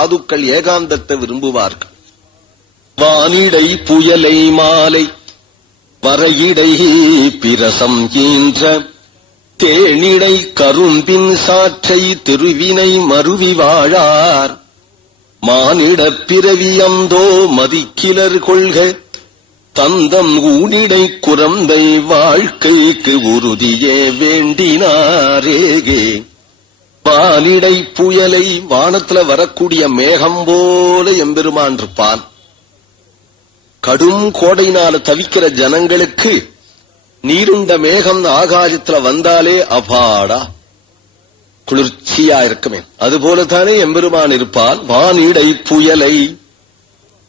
சாதுக்கள் ஏகாந்தத்தை விரும்புவார்கள். வானிடை புயலை மாலை வரையிடை பிரசம் ஈன்ற தேனிடை கரும்பின் சாற்றை திருவினை மருவி வாழார் மானிடப் பிறவியந்தோ மதிக்கிலர் கொள்க தந்தம் ஊனிடை குரந்தை வாழ்க்கைக்கு உறுதியே வேண்டினாரேகே. வானிடை புயலை வானத்துல வரக்கூடிய மேகம் போல எம்பெருமான் இருப்பான். கடும் கோடையினால தவிக்கிற ஜனங்களுக்கு நீருண்ட மேகம் ஆகாயத்துல வந்தாலே அபாடா குளிர்ச்சியா இருக்குமே, அதுபோலத்தானே எம்பெருமான் இருப்பான். வானிடை புயலை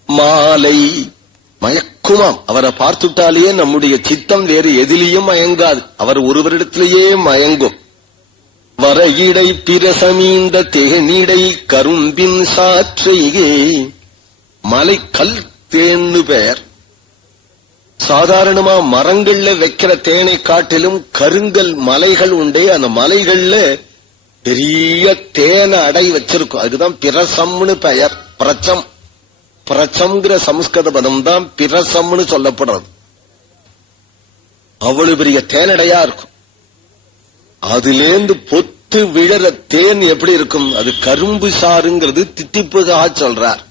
மாலை மயக்குமாம். அவரை பார்த்துட்டாலேயே நம்முடைய சித்தம் வேறு எதிலையும் மயங்காது, அவர் ஒருவரிடத்திலேயே மயங்கும். வரையிடை பிரசமீந்த தேனிடை கரும்பின் சாற்றையே. மலை கல் தேன்னு பெயர். சாதாரணமா மரங்கள்ல வைக்கிற தேனை காட்டிலும் கருங்கல் மலைகள் உண்டே, அந்த மலைகள்ல பெரிய தேனை அடை வச்சிருக்கும். அதுதான் பிரசம்னு பெயர். பிரச்சம் பிரச்சம்ங்கிற சமஸ்கிருத பதம் தான் பிரசம்னு சொல்லப்படுறது. அவ்வளவு பெரிய தேனடையா இருக்கும். அதுலேந்து பொத்து விழற தேன் எப்படி இருக்கும்? அது கரும்பு சாறுங்கிறது தித்திப்புக்காக சொல்றார்.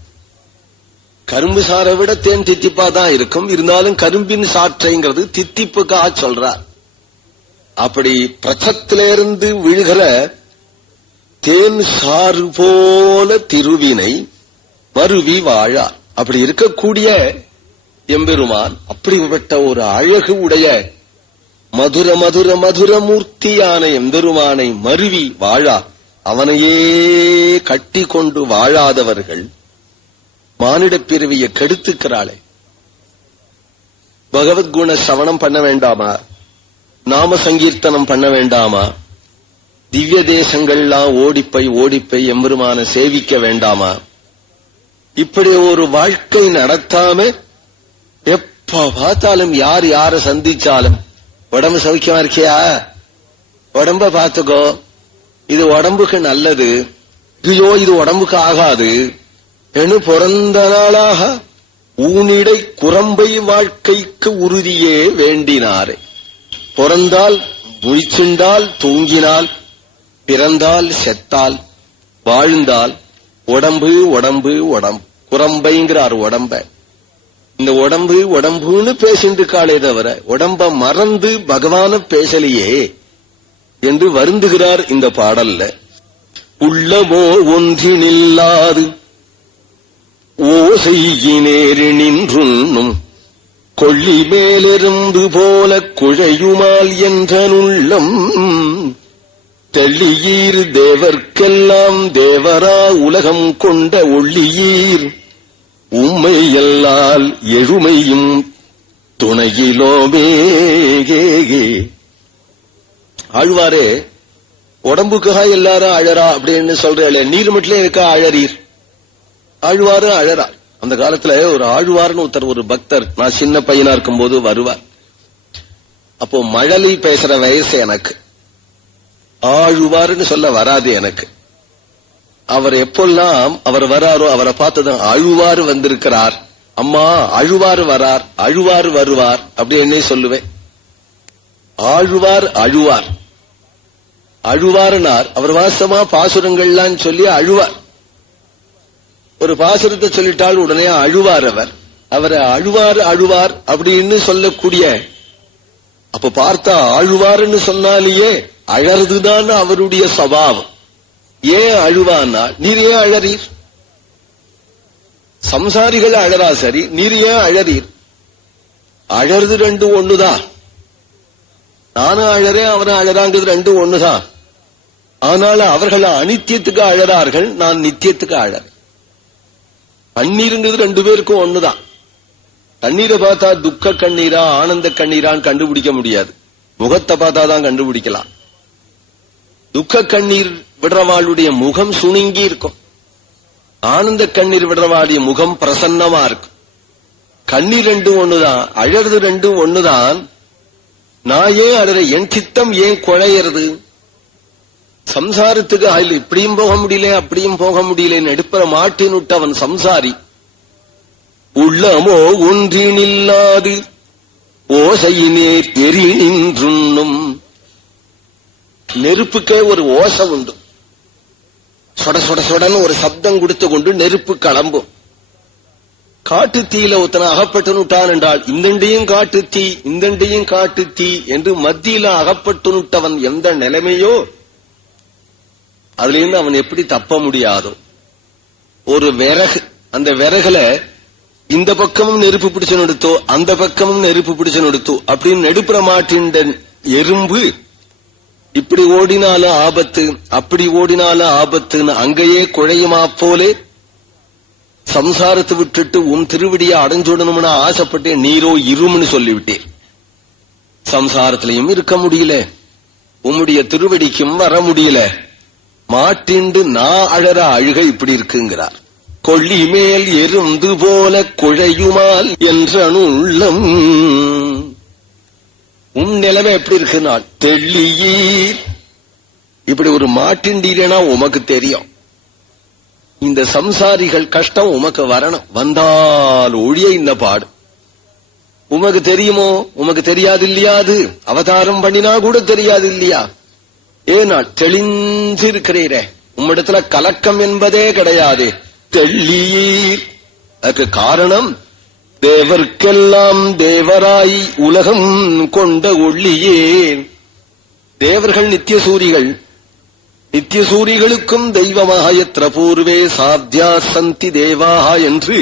கரும்பு சாரை விட தேன் தித்திப்பா தான் இருக்கும், இருந்தாலும் கரும்பின் சாற்றைங்கிறது தித்திப்புக்காக சொல்றார். அப்படி பிரச்சத்திலிருந்து விழுகிற தேன் சாறு போல திருவினை மருவி வாழார். அப்படி இருக்கக்கூடிய எம்பெருமான் அப்படிப்பட்ட ஒரு அழகு உடைய மதுர மதுர மதுர மூர்த்தியான எம்பெருமானை மருவி வாழா, அவனையே கட்டி கொண்டு வாழாதவர்கள் மானிட பிறவியை கெடுத்துக்கிறாளே. பகவத்குண சவணம் பண்ண வேண்டாமா? நாம சங்கீர்த்தனம் பண்ண வேண்டாமா? திவ்ய தேசங்கள்லாம் ஓடிப்பை எம்பெருமான சேவிக்க வேண்டாமா? இப்படி ஒரு வாழ்க்கை நடத்தாம எப்ப பார்த்தாலும் யார் யார சந்திச்சாலும் உடம்பு சௌக்கியமா இருக்கியா, உடம்ப பார்த்துக்கோ, இது உடம்புக்கு நல்லது, ஐயோ இது உடம்புக்கு ஆகாது என பிறந்த நாளாக ஊனிடை குரம்பை வாழ்க்கைக்கு உறுதியே வேண்டினாரே. பிறந்தால் முழிச்சுண்டால் தூங்கினால், பிறந்தால் செத்தால், வாழ்ந்தால் உடம்பு உடம்பு உடம்பு குரம்பைங்கிறார் உடம்ப. இந்த உடம்பு உடம்புன்னு பேசிட்டு காலே தவிர உடம்ப மறந்து பகவான பேசலையே என்று வருந்துகிறார் இந்த பாடல்ல. உள்ளமோ ஒன்றினில்லாது ஓசையினேறி நின்றுண்ணும் கொள்ளி மேலெருந்து போல குழையுமால் என்றனுள்ளம் தெள்ளியீர் தேவர்க்கெல்லாம் தேவரா உலகம் கொண்ட ஒள்ளியீர் உம்மையல்லால் எழுமையும் துணையிலோமே. ஆழ்வாரே உடம்புக்காக எல்லாரும் அழறா அப்படின்னு சொல்றேன், நீர் மட்டும் இருக்கா அழறீர். ஆழ்வாரு அழறார். அந்த காலத்துல ஒரு ஆழ்வார்னு ஒருத்தர், ஒரு பக்தர், நான் சின்ன பையனா இருக்கும் போது வருவார். அப்போ மழலை பேசுற வயசு எனக்கு, ஆழ்வார்னு சொல்ல வராது எனக்கு. அவர் எப்பெல்லாம் அவர் வராரோ அவரை பார்த்துதான் அழுவாறு வந்திருக்கிறார், அம்மா அழுவாறு வரார், அழுவாறு வருவார் அப்படி என்ன சொல்லுவேன். ஆழ்வார் அழுவார், அழுவாருனார் அவர் வாசமா பாசுரங்கள்லாம் சொல்லி அழுவார். ஒரு பாசுரத்தை சொல்லிட்டால் உடனே அழுவார். அவரை அழுவார் அழுவார் அப்படின்னு சொல்லக்கூடிய, அப்ப பார்த்தா ஆழ்வார்னு சொன்னாலேயே அழறதுதான் அவருடைய சபாவம். ஏன் அழுவானா, நீர் ஏன் அழறீர்? சம்சாரிகள் அழறா சரி, நீர் ஏன் அழறீர்? அழறது ரெண்டு ஒண்ணுதான். நானும் அழறேன், அவனை அழறாங்கிறது ரெண்டு ஒண்ணுதான். ஆனால் அவர்கள் அனித்தியத்துக்கு அழறார்கள், நான் நித்தியத்துக்கு அழறேன். கண்ணீருங்கிறது ரெண்டு பேருக்கும் ஒண்ணுதான். கண்ணீரை பார்த்தா துக்க கண்ணீரா ஆனந்த கண்ணீரான்னு கண்டுபிடிக்க முடியாது, முகத்தை பார்த்தாதான் கண்டுபிடிக்கலாம். துக்க கண்ணீர் விடுறவாளுடைய முகம் சுணுங்கி இருக்கும், ஆனந்த கண்ணீர் விடுறவாளுடைய முகம் பிரசன்னமா இருக்கும். கண்ணீர் ரெண்டும் ஒண்ணுதான், அழறது ரெண்டும் ஒண்ணுதான். நான் ஏன் அழற, என் சித்தம் ஏன் குழையிறது? சம்சாரத்துக்கு அதில் இப்படியும் போக முடியல அப்படியும் போக முடியல எடுப்புற மாட்டினுட்டு அவன் சம்சாரி. உள்ளமோ ஒன்றினில்லாது ஓசையினேர் எரி நின்றுண்ணும். நெருப்புக்கே ஒரு ஓசை உண்டு. சொட சொட சொடன்னு ஒரு சப்தம் கொடுத்து கொண்டு நெருப்பு கிளம்பும். காட்டு தீயில ஒருத்தன அகப்பட்டு நுட்டான் என்றால் இந்தண்டையும் காட்டு தீ இந்தண்டையும் காட்டு தீ என்று மத்தியில அகப்பட்டு நுட்டவன் எந்த நிலைமையோ அதுல இருந்து அவன் எப்படி தப்ப முடியாதோ. ஒரு விறகு, அந்த விறகுல இந்த பக்கமும் நெருப்பு பிடிச்சு நடுத்தோ அந்த பக்கமும் நெருப்பு பிடிச்சு நடுத்தோ அப்படின்னு நெடுப்புற மாட்டின்ற எறும்பு இப்படி ஓடினாலும் ஆபத்து அப்படி ஓடினாலும் ஆபத்துன்னு அங்கேயே குழையுமா போலே சம்சாரத்தை விட்டுட்டு உன் திருவடியை அடைஞ்சுடணும்னு ஆசைப்பட்டேன், நீரோ இருமுன்னு சொல்லிவிட்டேன். சம்சாரத்திலையும் இருக்க முடியல, உம்முடைய திருவடிக்கும் வர முடியல. மாட்டிண்டு நான் அழற அழுக இப்படி இருக்குங்கிறார். கொள்ளி மேல் எறுந்து போல குழையுமால் என்ற உள்ளம். உன் நிலைமை எப்படி இருக்குனால் தெள்ளியீர். இப்படி ஒரு மாட்டின்றீரனா உமக்கு தெரியும். இந்த சம்சாரிகள் கஷ்டம் உமக்கு வரணும், வந்தால் ஒழிய இந்த பாடு உமக்கு தெரியுமோ? உமக்கு தெரியாது இல்லையா? அது அவதாரம் பண்ணினா கூட தெரியாது இல்லையா? ஏன்னா தெளிஞ்சிருக்கிறீரே, உம்மிடத்துல கலக்கம் என்பதே கிடையாது. தெள்ளியீர். அதுக்கு காரணம் தேவர்க்கெல்லாம் தேவராய் உலகம் கொண்ட ஒள்ளியே. தேவர்கள் நித்தியசூரிகள், நித்தியசூரிகளுக்கும் தெய்வமாக எத்திர பூர்வே சாத்தியா சந்தி தேவாக என்று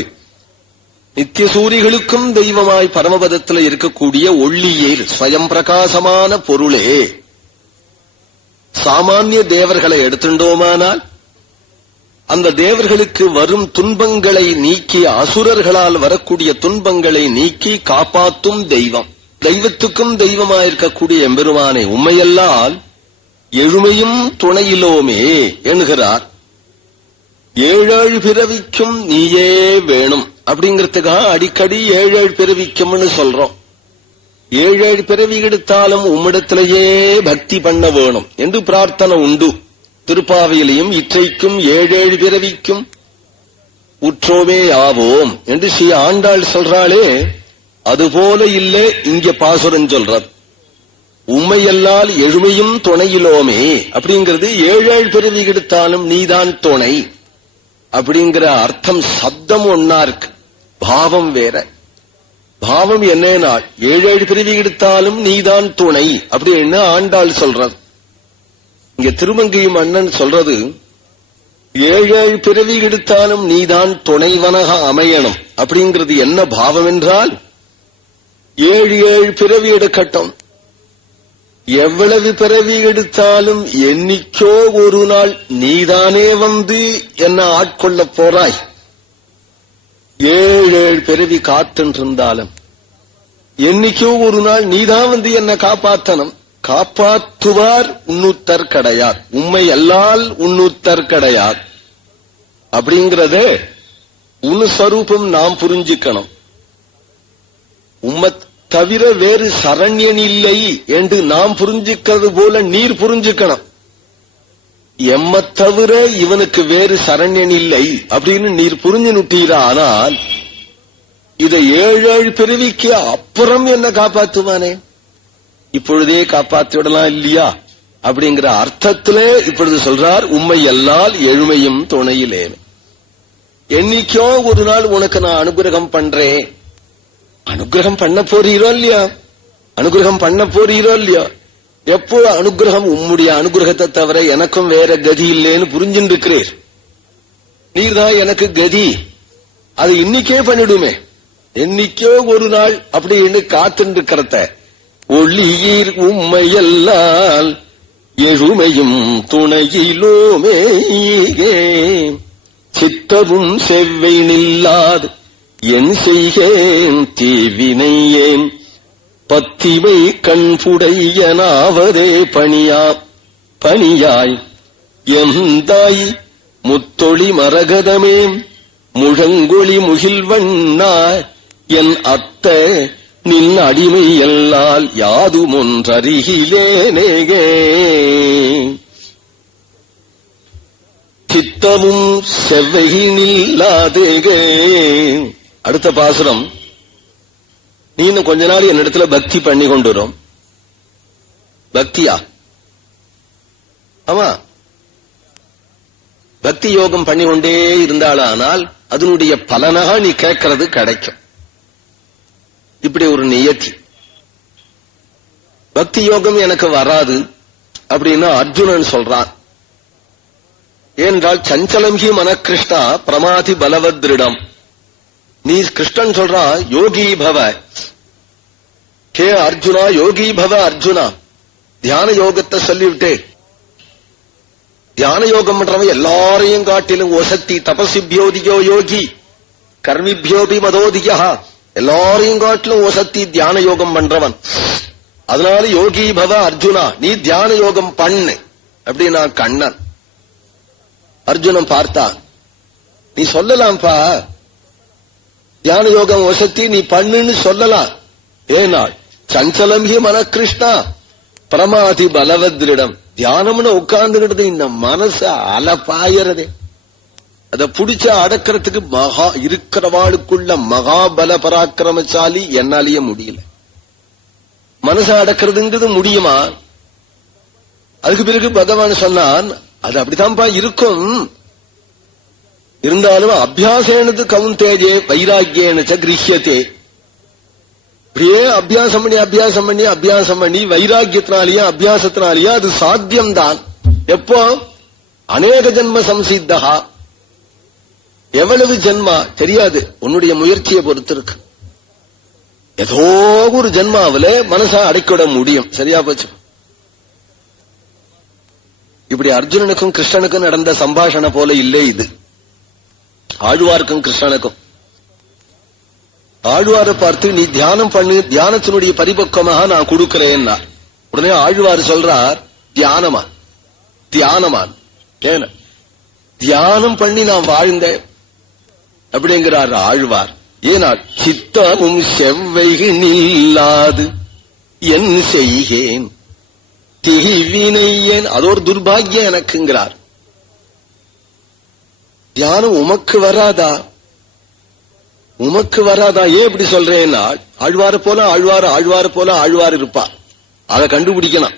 நித்தியசூரிகளுக்கும் தெய்வமாய் பரமபதத்தில் இருக்கக்கூடிய ஒள்ளியேர் ஸ்வயம் பிரகாசமான பொருளே. சாமானிய தேவர்களை எடுத்துட்டோமானால் அந்த தேவர்களுக்கு வரும் துன்பங்களை நீக்கி, அசுரர்களால் வரக்கூடிய துன்பங்களை நீக்கி காப்பாற்றும் தெய்வம். தெய்வத்துக்கும் தெய்வமாயிருக்கக்கூடிய எம்பெருமானை உம்மையல்லால் எழுமையும் துணையிலோமே என்கிறார். ஏழேழு பிறவிக்கும் நீயே வேணும் அப்படிங்கறதுக்காக அடிக்கடி ஏழேழு பிறவிக்கும்னு சொல்றோம். ஏழேழு பிறவி எடுத்தாலும் உம்மிடத்திலேயே பக்தி பண்ண வேணும் என்று பிரார்த்தனை உண்டு. திருப்பாவையிலையும் இற்றைக்கும் ஏழேழு பிறவிக்கும் உற்றோமே ஆவோம் என்று ஸ்ரீ ஆண்டாள் சொல்றாளே, அதுபோல இல்லை இங்க பாசுரம் சொல்றார். உம்மையல்லால் எழுமையும் துணையிலோமே அப்படிங்கிறது ஏழேழு பிறவி எடுத்தாலும் நீதான் துணை அப்படிங்கிற அர்த்தம். சப்தம் ஒன்னா இருக்கு, பாவம் வேற. பாவம் என்னன்னா ஏழேழு பிறவி எடுத்தாலும் நீதான் துணை அப்படின்னு ஆண்டாள் சொல்றார். இங்க திருமங்கை மன்னன் சொல்றது ஏழேழு பிறவி எடுத்தாலும் நீதான் துணைவனாக அமையணும் அப்படிங்கிறது என்ன பாவம் என்றால், ஏழு ஏழு பிறவி எடுக்கட்டும், எவ்வளவு பிறவி எடுத்தாலும் என்னைக்கோ ஒரு நாள் நீதானே வந்து என்ன ஆட்கொள்ள போறாய். ஏழு ஏழு பிறவி காத்துன்றிருந்தாலும் என்னைக்கோ ஒரு நாள் நீதான் வந்து என்ன காப்பாத்தணும். காப்பாற்றுவார் உன்னுத்தர் கிடையார், உண்மை எல்லால் உன்னுத்தர் கிடையார் அப்படிங்கறத உன் ஸ்வரூபம் நாம் புரிஞ்சுக்கணும். உம்மை தவிர வேறு சரண்யன் இல்லை என்று நாம் புரிஞ்சுக்கிறது போல நீர் புரிஞ்சுக்கணும். எம்மை தவிர இவனுக்கு வேறு சரண்யன் இல்லை அப்படின்னு நீர் புரிஞ்சு நுட்டீரா. ஆனால் இதை ஏழு பிறவிக்கு அப்புறம் என்ன காப்பாற்றுவானே, இப்பொழுதே காப்பாற்றி விடலாம் இல்லையா அப்படிங்கிற அர்த்தத்திலே இப்பொழுது சொல்றார். உம்மை எல்லால் எழுமையும் துணையிலே. என்னைக்கோ ஒரு நாள் உனக்கு நான் அனுகிரகம் பண்றேன். அனுகிரகம் பண்ண போறீரோ இல்லையா? அனுகிரகம் பண்ண போறீரோ இல்லையா? எப்போ அனுகிரகம்? உம்முடைய அனுகிரகத்தை தவிர எனக்கும் வேற கதி இல்லைன்னு புரிஞ்சுட்டு இருக்கிறீர். நீர்தான் எனக்கு கதி, அது இன்னைக்கே பண்ணிடுமே. என்னைக்கோ ஒரு நாள் அப்படின்னு காத்துட்டு இருக்கிறத ஒளியீர் உம்மையல்லால் எழுமையும் துணையிலோமே. சித்தவும் செவ்வை நில்லாது என் செய்கேன் தீவினையேன் பத்திவை கண்புடையனாவதே பணியாய் எந்தாய் முத்தொளி மரகதமே முழங்கொளி முகில்வண்ணா என் அத்த நின் அடிமை எல்லால் யாதும் ஒன்றருகிலேனேகே. சித்தமும் செவ்வையினில்லாதேகே. அடுத்த பாசுரம், நீ இன்னும் கொஞ்ச நாள் என்னிடத்துல பக்தி பண்ணி கொண்டு வரும். பக்தியா? ஆமா, பக்தி யோகம் பண்ணி கொண்டே இருந்தாளானால் அதனுடைய பலனாக நீ கேட்கறது கிடைக்கும். இப்படி ஒரு நியத்தி. பக்தி யோகம் எனக்கு வராது அப்படின்னு அர்ஜுனன் சொல்றான். ஏனென்றால் சஞ்சலம் ஹி மன கிருஷ்ணா பிரமாதி பலவத்ரிடம். நீ கிருஷ்ணன் சொல்றான் யோகி பவ. ஹே அர்ஜுனா யோகி பவ அர்ஜுனா. தியான யோகத்தை சொல்லிவிட்டே. தியான யோகம் பண்றவன் எல்லாரையும் காட்டிலும் ஒசத்தி. தபசிபியோதியோ யோகி கர்மிபியோபி மதோதியா. எல்லாரையும் காட்டிலும் ஒசத்தி தியான யோகம் பண்றவன். அதனால யோகி பவ அர்ஜுனா, நீ தியான யோகம் பண்ணு அப்படின்னா கண்ணன். அர்ஜுனன் பார்த்தா, நீ சொல்லலாம்ப்பா தியான யோகம் வசத்தி நீ பண்ணுன்னு சொல்லலாம். ஏனால் சஞ்சலம் ஹி மன கிருஷ்ணா பிரமாதி பலவத்ரிடம். தியானம்னு உட்கார்ந்துகிட்டது இந்த மனச அலப்பாயறதே. அத புடிச்ச அடக்கிறதுக்கு மகா இருக்கிறவாளுக்குள்ள மகாபல பராக்கிரமசாலி என்னாலேயே முடியல. மனச அடக்கிறதுங்கிறது முடியுமா? அதுக்கு பிறகு பகவான் சொன்னான், அது அப்படித்தான்ப்பா இருக்கும். இருந்தாலும் அபியாசேனது கவுந்தேஜே வைராக்கியேன கிரஹ்யத்தே. அப்படியே அபியாசம் பண்ணி வைராக்கியத்தினாலேயே அபியாசத்தினாலேயே அது சாத்தியம்தான். எப்போ? அநேக ஜென்ம சம்சித்தகா. எவ்வளவு ஜென்மா தெரியாது, உன்னுடைய முயற்சியை பொறுத்து இருக்கு. ஏதோ ஒரு ஜென்மாவில மனசா அடைக்கிட முடியும். சரியா போச்சு. இப்படி அர்ஜுனனுக்கும் கிருஷ்ணனுக்கும் நடந்த சம்பாஷணை போல இல்லை இது. ஆழ்வாருக்கும் கிருஷ்ணனுக்கும். ஆழ்வாரை பார்த்து நீ தியானம் பண்ணு, தியானத்தினுடைய பரிபக்குவமாக நான் கொடுக்கிறேன்னா உடனே ஆழ்வார் சொல்றார், தியானமா தியானமான் ஏன தியானம் பண்ணி நான் வாழ்ந்தேன் அப்படிங்கிறார் ஆழ்வார். ஏனால் சித்தமும் செவ்வையினில்லாது என் செய்கேன் திகிவினையேன். அது ஒரு துர்பாகியம் எனக்குங்கிறார். தியானம் உமக்கு வராதா? உமக்கு வராதா? ஏன் இப்படி சொல்றேன்னா, ஆழ்வார போல ஆழ்வார் இருப்பா. அதை கண்டுபிடிக்கணும்.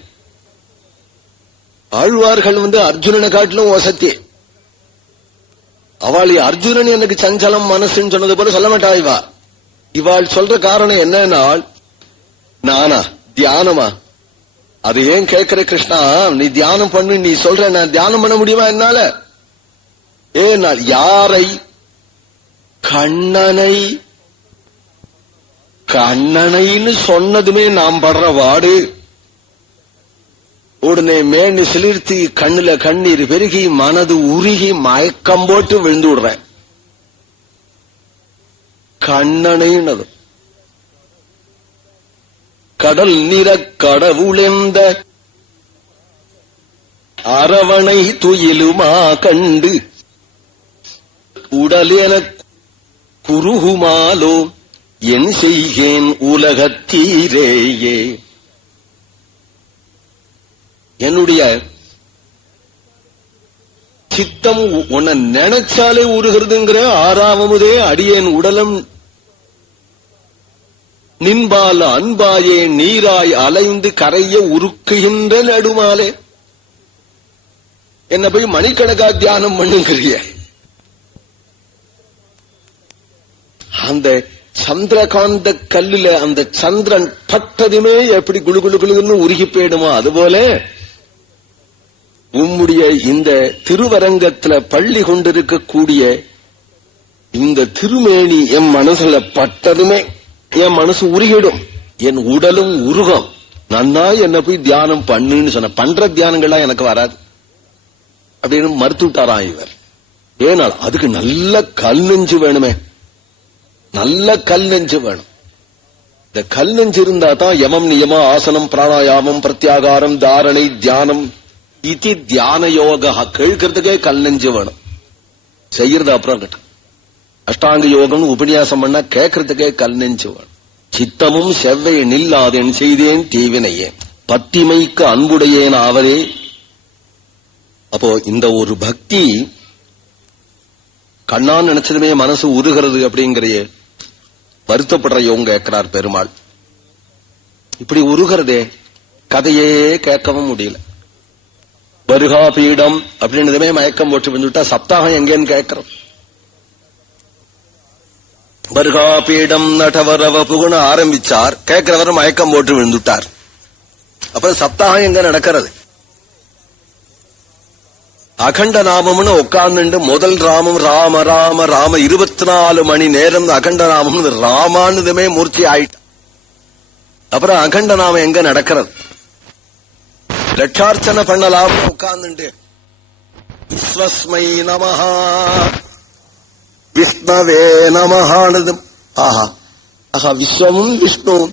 ஆழ்வார்கள் அர்ஜுனனை காட்டிலும் வசத்தி. அவள் அர்ஜுனன் எனக்கு சஞ்சலம் மனசுன்னு சொன்னது போல சொல்ல மாட்டா. இவாள் சொல்ற காரணம் என்னன்னா, நானா தியானமா? அது ஏன் கேட்கிற கிருஷ்ணா? நீ தியானம் பண்ணு நீ சொல்ற, நான் தியானம் பண்ண முடியுமா என்னால? ஏனால் யாரை? கண்ணனைன்னு சொன்னதுமே நாம் படுற வாடு. உடனே மேனு சிலிர்த்தி கண்ணுல கண்ணீர் பெருகி மனது உருகி மயக்கம் போட்டு விழுந்து விடுறேன். கண்ணனைன்னு கடல் நிற கடவுளெந்த அரவணை துயிலுமா கண்டு உடலென குருகுமாலோ என் செய்கேன் உலகத்தீரேயே. என்னுடைய சித்தம் உன்னை நினைச்சாலே உருகிறதுங்கிற ஆறாவமுதே அடியேன் உடலம் நின்பால் அன்பாயே நீராய் அலைந்து கரைய உருக்குகின்ற நடுமாலே. என்ன போய் மணிக்கணக்கா தியானம் பண்ணுங்கிறிய? அந்த சந்திரகாந்த கல்லுல அந்த சந்திரன் பட்டதுமே எப்படி குழு குழு குழுன்னு உருகி போயிடுமோ அதுபோல உம்முடைய இந்த திருவரங்கத்துல பள்ளி கொண்டிருக்கக்கூடிய இந்த திருமேனி என் மனசுல பட்டதுமே என் மனசு உருகிடும், என் உடலும் உருகும். நன்னா என்ன போய் தியானம் பண்ணுன்னு சொன்ன. பண்ற தியானங்கள்லாம் எனக்கு வராது அப்படின்னு மறுத்துட்டாராம் இவர். ஏனால் அதுக்கு நல்ல கல் நெஞ்சு வேணுமே, நல்ல கல் நெஞ்சு வேணும். இந்த கல் நெஞ்சு இருந்தா தான் யமம் நியமம் ஆசனம் பிராணாயாமம் பிரத்யாகாரம் தாரணை தியானம் இது தியான யோகா கேட்கறதுக்கே கல் நெஞ்சு வேணும். செய்யறது அப்புறம் கட்ட அஷ்டாங்க யோகம் உபன்யாசம் பண்ணா கேட்கறதுக்கே கல் நெஞ்சு வேணும். சித்தமும் செவ்வை நில்லாதேன் செய்தேன் தீவினையேன் பத்திமைக்கு அன்புடையேன் ஆவதே. அப்போ இந்த ஒரு பக்தி கண்ணான்னு நினைச்சதுமே மனசு உருகிறது அப்படிங்கிறையே வருத்தப்படுறையோங்க கேட்கிறார் பெருமாள். இப்படி உருகிறதே கதையே கேட்கவும் முடியல. வருகா பீடம் அப்படின்னதுமே மயக்கம் போட்டு வந்துட்டா சப்தாகம் எங்கேன்னு கேட்கிறோம். வருகா பீடம் நடவரவ புகுண ஆரம்பிச்சார், கேட்கிறவர் மயக்கம் போட்டு விழுந்துட்டார். அப்புறம் சப்தாகம் எங்க நடக்கிறது? அகண்ட நாமம்னு உட்கார்ந்துட்டு முதல் ராமம் ராம ராம ராம 24 மணி நேரம் அகண்ட நாமம் ராமானுதுமே மூர்த்தி ஆயிட்ட. அப்புறம் அகண்ட நாமம் எங்க நடக்கிறது? லட்சார்ச்சனை பண்ணலாம் உட்கார்ந்துட்டு விஸ்வஸ்மை நமஹா விஷ்ணவே நமஹானதும் ஆஹா ஆஹா விஸ்வமும் விஷ்ணுவும்